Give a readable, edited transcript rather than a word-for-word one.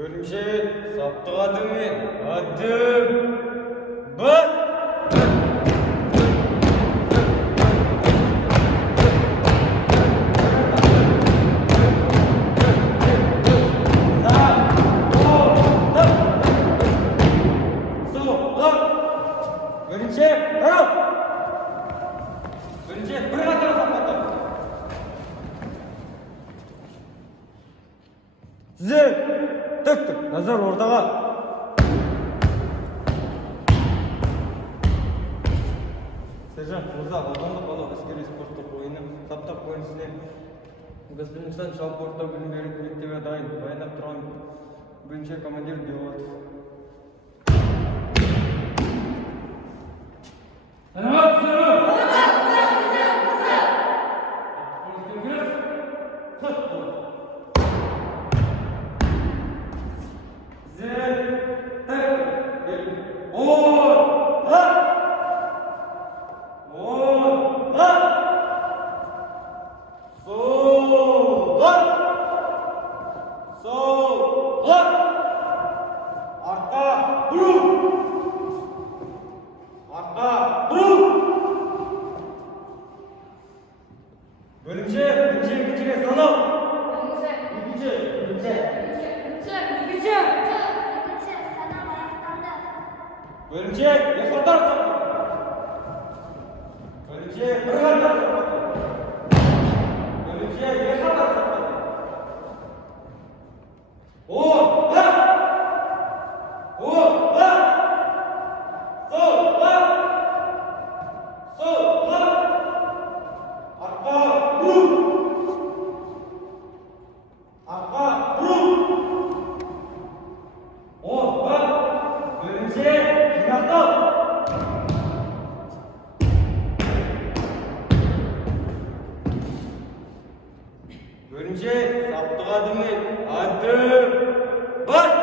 Бөлімше Саптық адыммен адым бас! Бөлімше бұрыл! Бөлімше бір қатар сапаттыр! Тізер! Түк-түк! Назар ортаға! Сержант Мұрза, аудандық Алау әскери спорттық ойыны Саптық бойынсіне Госплемстанция жалпы орта білім беру мектебі дайын. Баяндап тұрған бөлімше командир Беловатов. Бөлімше екіншіге санау. Екінші санау аяқталды. Бөлімше екі қатар сапты. Бөлімше бір қатар сапты. Бөлімше екі қатар сапты. Орта! Орта! Солға! Солға! Arka buru! Arka buru! Orta! Bölümce jinaktau! Bölümce Saptık adımmen adım bas!